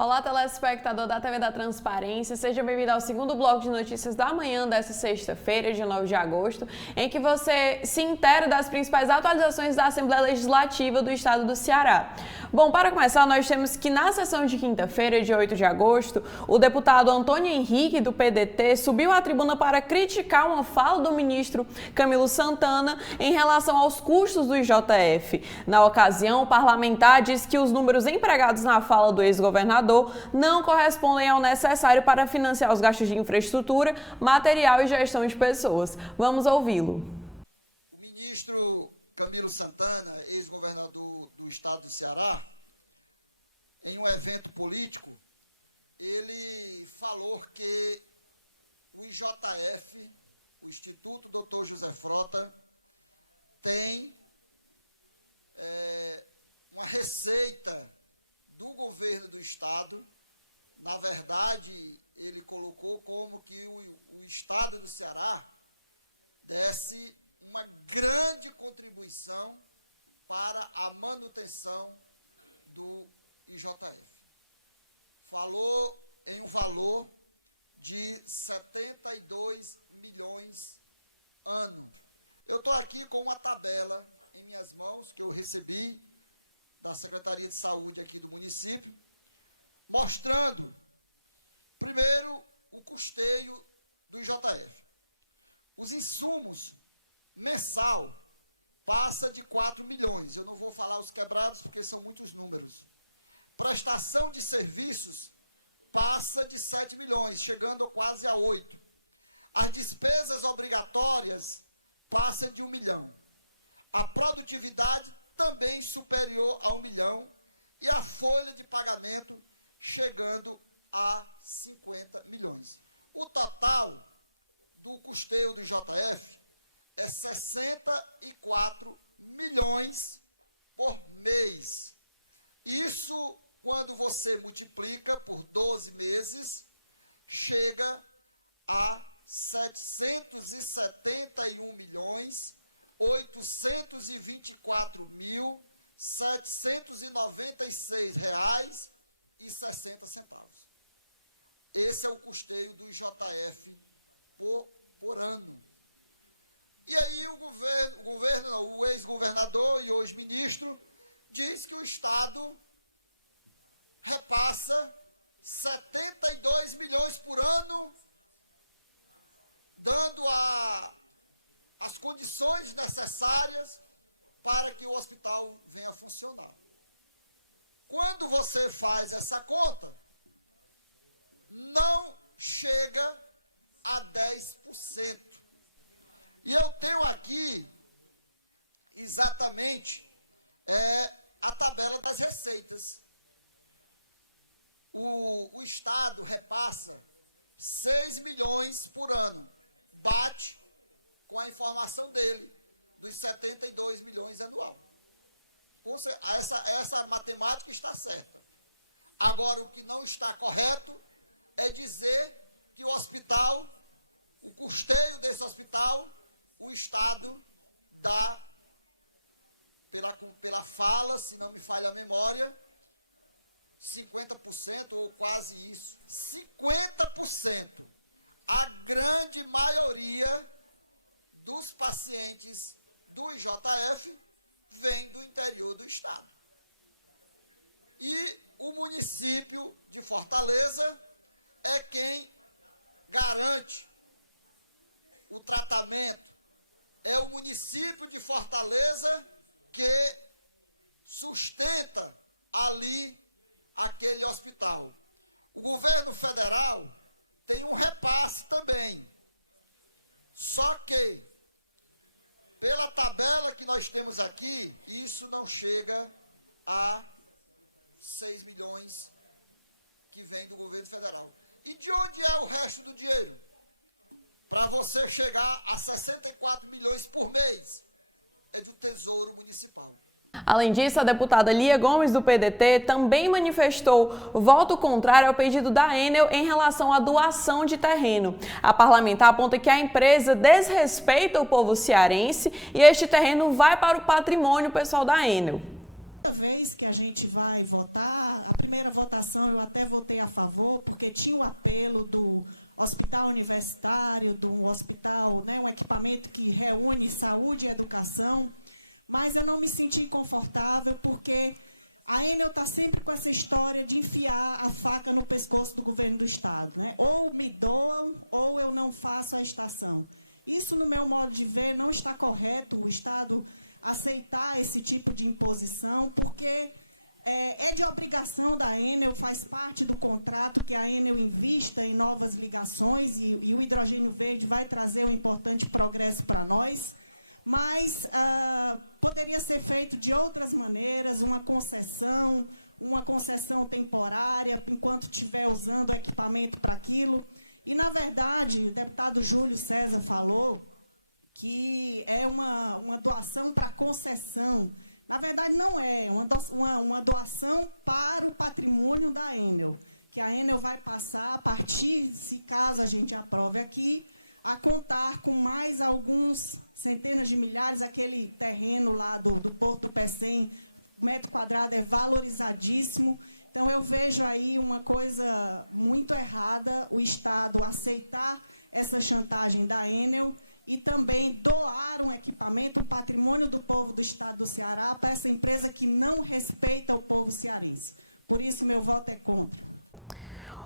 Olá, telespectador da TV da Transparência, seja bem-vindo ao segundo bloco de notícias da manhã desta sexta-feira, dia 9 de agosto, em que você se inteira das principais atualizações da Assembleia Legislativa do Estado do Ceará. Bom, para começar, nós temos que na sessão de quinta-feira, dia 8 de agosto, o deputado Antônio Henrique, do PDT, subiu à tribuna para criticar uma fala do ministro Camilo Santana em relação aos custos do IJF. Na ocasião, o parlamentar disse que os números empregados na fala do ex-governador não correspondem ao necessário para financiar os gastos de infraestrutura, material e gestão de pessoas. Vamos ouvi-lo. O ministro Camilo Santana, ex-governador do estado do Ceará, em um evento político, ele falou que o IJF, o Instituto Dr. José Frota, tem uma receita do governo do estado. Na verdade, ele colocou como que o estado do Ceará desse uma grande contribuição para a manutenção do IJF. Falou em um valor de 72 milhões ano. Eu estou aqui com uma tabela em minhas mãos que eu recebi da Secretaria de Saúde aqui do município, mostrando, primeiro, o custeio do IJF. Os insumos mensal passa de 4 milhões. Eu não vou falar os quebrados porque são muitos números. Prestação de serviços passa de 7 milhões, chegando quase a 8. As despesas obrigatórias passa de 1 milhão. A produtividade também superior a 1 milhão, e a folha de pagamento chegando a 50 milhões. O total do custeio do IJF é 64 milhões por mês. Isso, quando você multiplica por 12 meses, chega a 771 milhões 824.796,60. Esse é o custeio do IJF por ano. E aí o ex-governador e hoje ministro diz que o Estado repassa 72 milhões por ano, dando as condições necessárias para que o hospital venha a funcionar. Quando você faz essa conta, não chega a 10%. E eu tenho aqui exatamente a tabela das receitas. O Estado repassa 6 milhões por ano, bate com a informação dele, dos 72 milhões anual. Essa matemática está certa. Agora, o que não está correto é dizer que o hospital, o custeio desse hospital, o Estado dá, pela fala, se não me falha a memória, 50% ou quase isso. 50%. A grande maioria dos pacientes do IJF vem do interior do estado. E o município de Fortaleza é quem garante o tratamento. É o município de Fortaleza que sustenta ali aquele hospital. O governo federal tem um repasse também. Só que, pela tabela que nós temos aqui, isso não chega a 6 milhões que vem do governo federal. E de onde é o resto do dinheiro? Para você chegar a 64 milhões por mês, é do Tesouro Municipal. Além disso, a deputada Lia Gomes, do PDT, também manifestou voto contrário ao pedido da Enel em relação à doação de terreno. A parlamentar aponta que a empresa desrespeita o povo cearense e este terreno vai para o patrimônio pessoal da Enel. segunda vez que a gente vai votar. A primeira votação eu até votei a favor, porque tinha o apelo do hospital universitário, do hospital, né, um equipamento que reúne saúde e educação, mas eu não me senti confortável, porque a Enel está sempre com essa história de enfiar a faca no pescoço do governo do Estado, né? Ou me doam, ou eu não faço a estação. Isso, no meu modo de ver, não está correto o Estado aceitar esse tipo de imposição, porque é de obrigação da Enel, faz parte do contrato que a Enel invista em novas ligações e o hidrogênio verde vai trazer um importante progresso para nós, mas poderia ser feito de outras maneiras, uma concessão temporária, enquanto estiver usando o equipamento para aquilo. E, na verdade, o deputado Júlio César falou que é uma doação para concessão. Na verdade, não é uma doação para o patrimônio da Enel, que a Enel vai passar, a partir, se caso a gente aprove aqui, a contar com mais alguns centenas de milhares. Aquele terreno lá do Porto do Pecém, metro quadrado, é valorizadíssimo. Então, eu vejo aí uma coisa muito errada, o Estado aceitar essa chantagem da Enel e também doar um equipamento, um patrimônio do povo do Estado do Ceará, para essa empresa que não respeita o povo cearense. Por isso, meu voto é contra.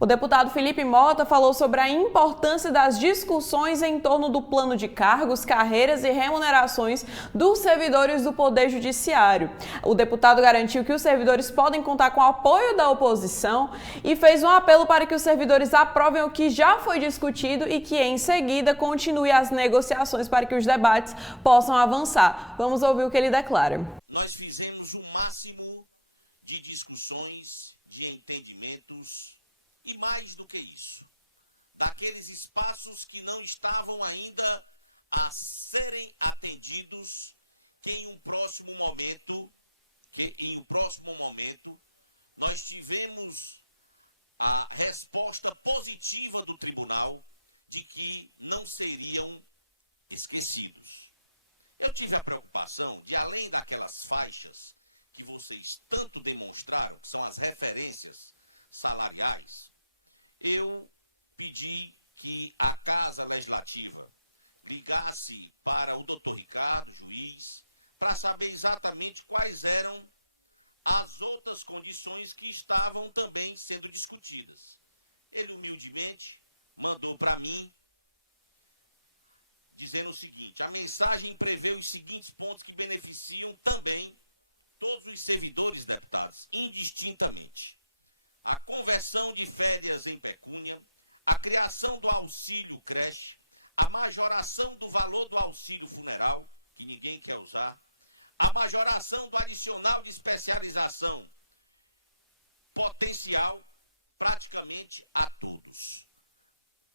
O deputado Felipe Mota falou sobre a importância das discussões em torno do plano de cargos, carreiras e remunerações dos servidores do Poder Judiciário. O deputado garantiu que os servidores podem contar com o apoio da oposição e fez um apelo para que os servidores aprovem o que já foi discutido e que, em seguida, continue as negociações para que os debates possam avançar. Vamos ouvir o que ele declara. Nós fizemos o máximo de discussões, de entendimentos, e mais do que isso, daqueles espaços que não estavam ainda a serem atendidos, que em um próximo momento, nós tivemos a resposta positiva do tribunal de que não seriam esquecidos. Eu tive a preocupação de, além daquelas faixas que vocês tanto demonstraram, que são as referências salariais, eu pedi que a Casa Legislativa ligasse para o doutor Ricardo, juiz, para saber exatamente quais eram as outras condições que estavam também sendo discutidas. Ele, humildemente, mandou para mim, dizendo o seguinte: a mensagem prevê os seguintes pontos que beneficiam também todos os servidores, deputados, indistintamente: a conversão de férias em pecúnia, a criação do auxílio creche, a majoração do valor do auxílio funeral, que ninguém quer usar, a majoração do adicional de especialização potencial praticamente a todos.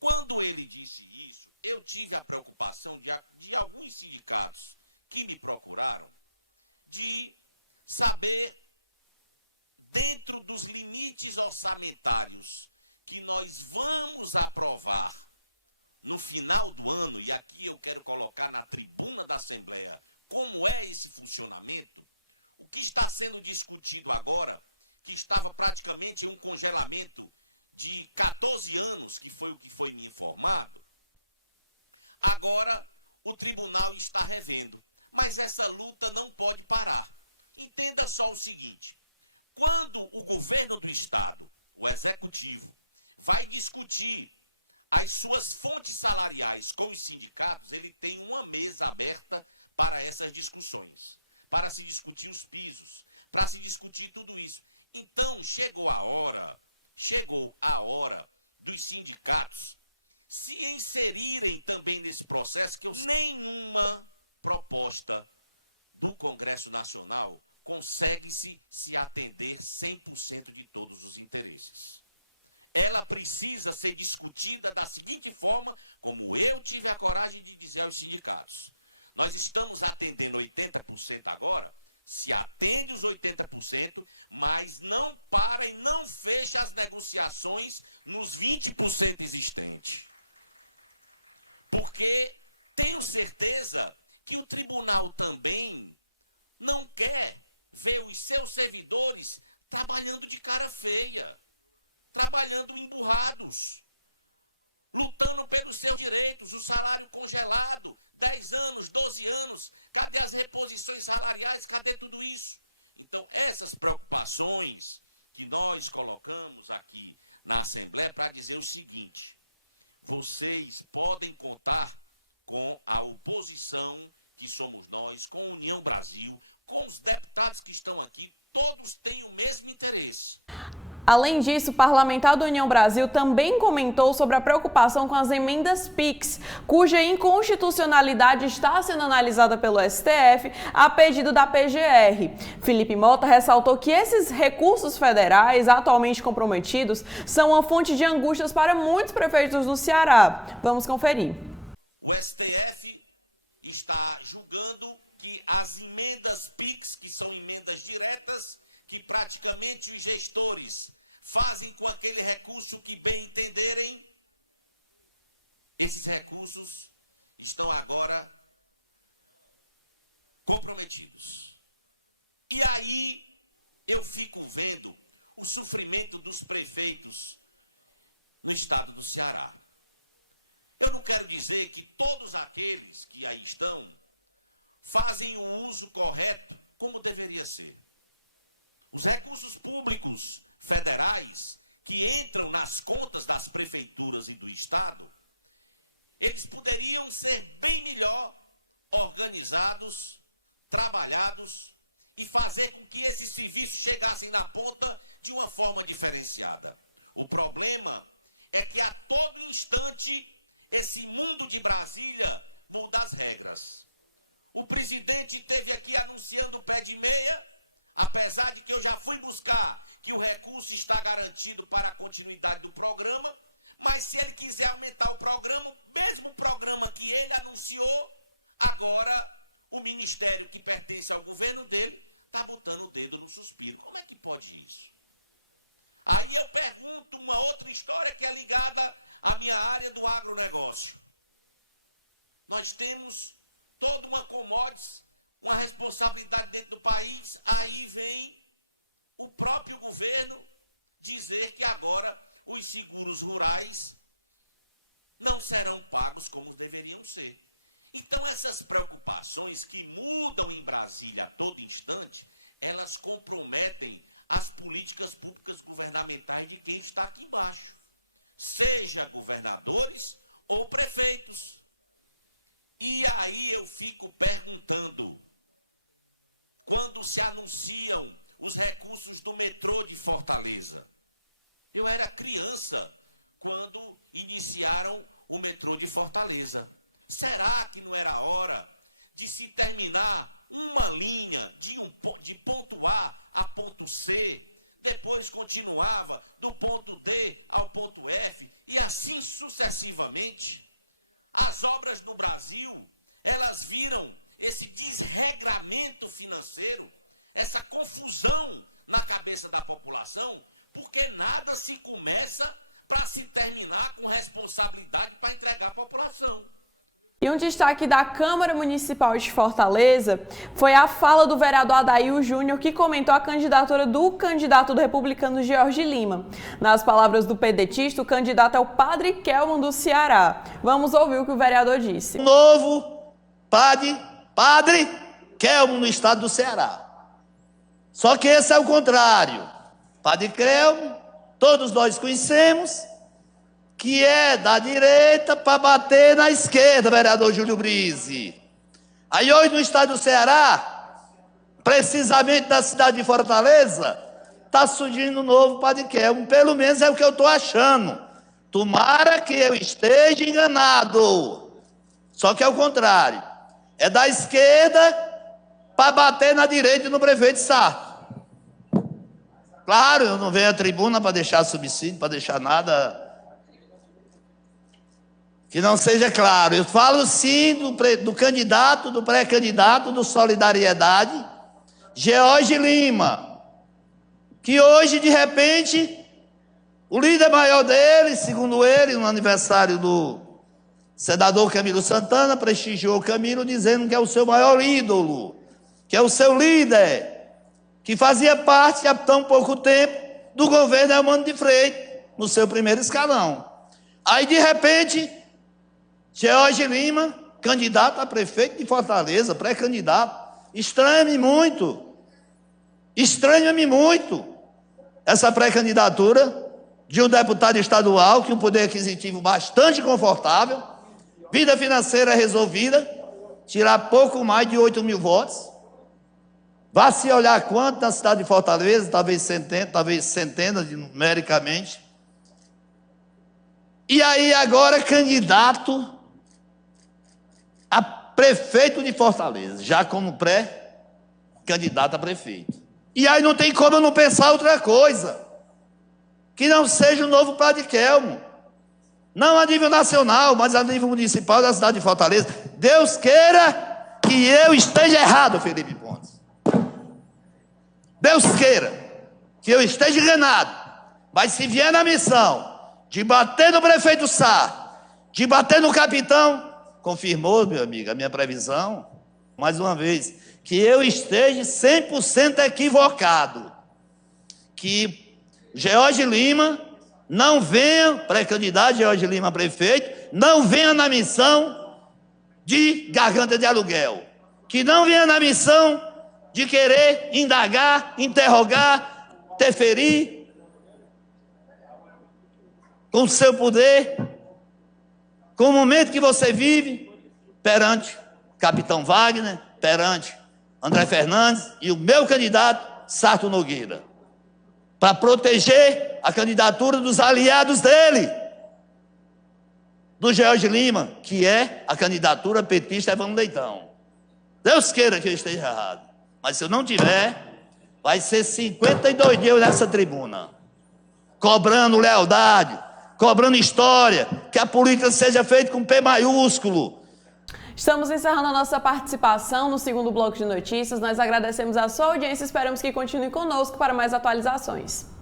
Quando ele disse isso, eu tive a preocupação de alguns sindicatos que me procuraram de saber, dentro dos limites orçamentários que nós vamos aprovar no final do ano, e aqui eu quero colocar na tribuna da Assembleia como é esse funcionamento, o que está sendo discutido agora, que estava praticamente em um congelamento de 14 anos, que foi o que foi me informado, agora o tribunal está revendo. Mas essa luta não pode parar. Entenda só o seguinte: quando o governo do Estado, o Executivo, vai discutir as suas fontes salariais com os sindicatos, ele tem uma mesa aberta para essas discussões, para se discutir os pisos, para se discutir tudo isso. Então, chegou a hora dos sindicatos se inserirem também nesse processo, que nenhuma proposta do Congresso Nacional consegue-se se atender 100% de todos os interesses. Ela precisa ser discutida da seguinte forma, como eu tive a coragem de dizer aos sindicatos: nós estamos atendendo 80% agora, se atende os 80%, mas não para e não fecha as negociações nos 20% existentes. Porque tenho certeza que o tribunal também não quer vê os seus servidores trabalhando de cara feia, trabalhando emburrados, lutando pelos seus direitos, o salário congelado, 10 anos, 12 anos, cadê as reposições salariais, cadê tudo isso? Então, essas preocupações que nós colocamos aqui na Assembleia para dizer o seguinte: vocês podem contar com a oposição, que somos nós, com a União Brasil, com os deputados que estão aqui, todos têm o mesmo interesse. Além disso, o parlamentar da União Brasil também comentou sobre a preocupação com as emendas PIX, cuja inconstitucionalidade está sendo analisada pelo STF a pedido da PGR. Felipe Mota ressaltou que esses recursos federais atualmente comprometidos são uma fonte de angústias para muitos prefeitos do Ceará. Vamos conferir. O STF está julgando que as emendas PIX, que são emendas diretas, que praticamente os gestores fazem com aquele recurso que bem entenderem, esses recursos estão agora comprometidos. E aí eu fico vendo o sofrimento dos prefeitos no estado do Ceará. Eu não quero dizer que todos aqueles que aí estão fazem o uso correto como deveria ser. Os recursos públicos federais que entram nas contas das prefeituras e do Estado, eles poderiam ser bem melhor organizados, trabalhados e fazer com que esses serviços chegassem na ponta de uma forma diferenciada. O problema é que a todo instante esse mundo de Brasília muda as regras. O presidente esteve aqui anunciando o pé de meia, apesar de que eu já fui buscar que o recurso está garantido para a continuidade do programa, mas se ele quiser aumentar o programa, mesmo o programa que ele anunciou, agora o ministério que pertence ao governo dele está botando o dedo no suspiro. Como é que pode isso? Aí eu pergunto uma outra história que é ligada à minha área do agronegócio. Nós temos toda uma commodities, uma responsabilidade dentro do país, aí vem o próprio governo dizer que agora os seguros rurais não serão pagos como deveriam ser. Então, essas preocupações que mudam em Brasília a todo instante, elas comprometem as políticas públicas governamentais de quem está aqui embaixo, seja governadores ou prefeitos. E aí eu fico perguntando, quando se anunciam os recursos do metrô de Fortaleza. Eu era criança quando iniciaram o metrô de Fortaleza. Será que não era hora de se terminar uma linha de ponto A a ponto C, depois continuava do ponto D ao ponto F, e assim sucessivamente? As obras no Brasil, elas viram esse desregramento financeiro, essa confusão na cabeça da população, porque nada se começa para se terminar com responsabilidade para entregar à população. E um destaque da Câmara Municipal de Fortaleza foi a fala do vereador Adail Júnior, que comentou a candidatura do candidato do republicano George Lima. Nas palavras do pedetista, o candidato é o Padre Kelman do Ceará. Vamos ouvir o que o vereador disse. Novo Padre Kelman no estado do Ceará. Só que esse é o contrário. Padre Kelman, todos nós conhecemos, que é da direita para bater na esquerda, vereador Júlio Brise. Aí hoje no estado do Ceará, precisamente na cidade de Fortaleza, está surgindo um novo Padre Kelman, pelo menos é o que eu estou achando. Tomara que eu esteja enganado. Só que é o contrário. É da esquerda para bater na direita no prefeito Sarto. Claro, eu não venho à tribuna para deixar subsídio, para deixar nada que não seja claro. Eu falo sim do candidato, do pré-candidato, do Solidariedade, George Lima, que hoje, de repente, o líder maior dele, segundo ele, no aniversário do senador Camilo Santana, prestigiou o Camilo, dizendo que é o seu maior ídolo, que é o seu líder. que fazia parte há tão pouco tempo do governo Elmano de Freitas, no seu primeiro escalão. Aí, de repente, George Lima, candidato a prefeito de Fortaleza, pré-candidato, estranha-me muito essa pré-candidatura de um deputado estadual que um poder aquisitivo bastante confortável, vida financeira resolvida, tirar pouco mais de 8 mil votos. Vá se olhar quanto na cidade de Fortaleza, talvez centenas numericamente. E aí agora candidato a prefeito de Fortaleza, já como pré-candidato a prefeito. E aí não tem como eu não pensar outra coisa, que não seja o novo Padre Kelmo. Não a nível nacional, mas a nível municipal da cidade de Fortaleza. Deus queira que eu esteja errado, Felipe Pontes. Deus queira que eu esteja enganado. Mas se vier na missão de bater no prefeito Sá, de bater no capitão, confirmou, meu amigo, a minha previsão, mais uma vez, que eu esteja 100% equivocado. Que George Lima não venha, pré-candidato George Lima a prefeito, não venha na missão de garganta de aluguel. Que não venha na missão de querer indagar, interrogar, interferir com o seu poder, com o momento que você vive, perante Capitão Wagner, perante André Fernandes e o meu candidato, Sarto Nogueira, para proteger a candidatura dos aliados dele, do George Lima, que é a candidatura petista Evandro Leitão. Deus queira que eu esteja errado, mas se eu não tiver, vai ser 52 dias nessa tribuna, cobrando lealdade, cobrando história, que a política seja feita com P maiúsculo. Estamos encerrando a nossa participação no segundo bloco de notícias. Nós agradecemos a sua audiência e esperamos que continue conosco para mais atualizações.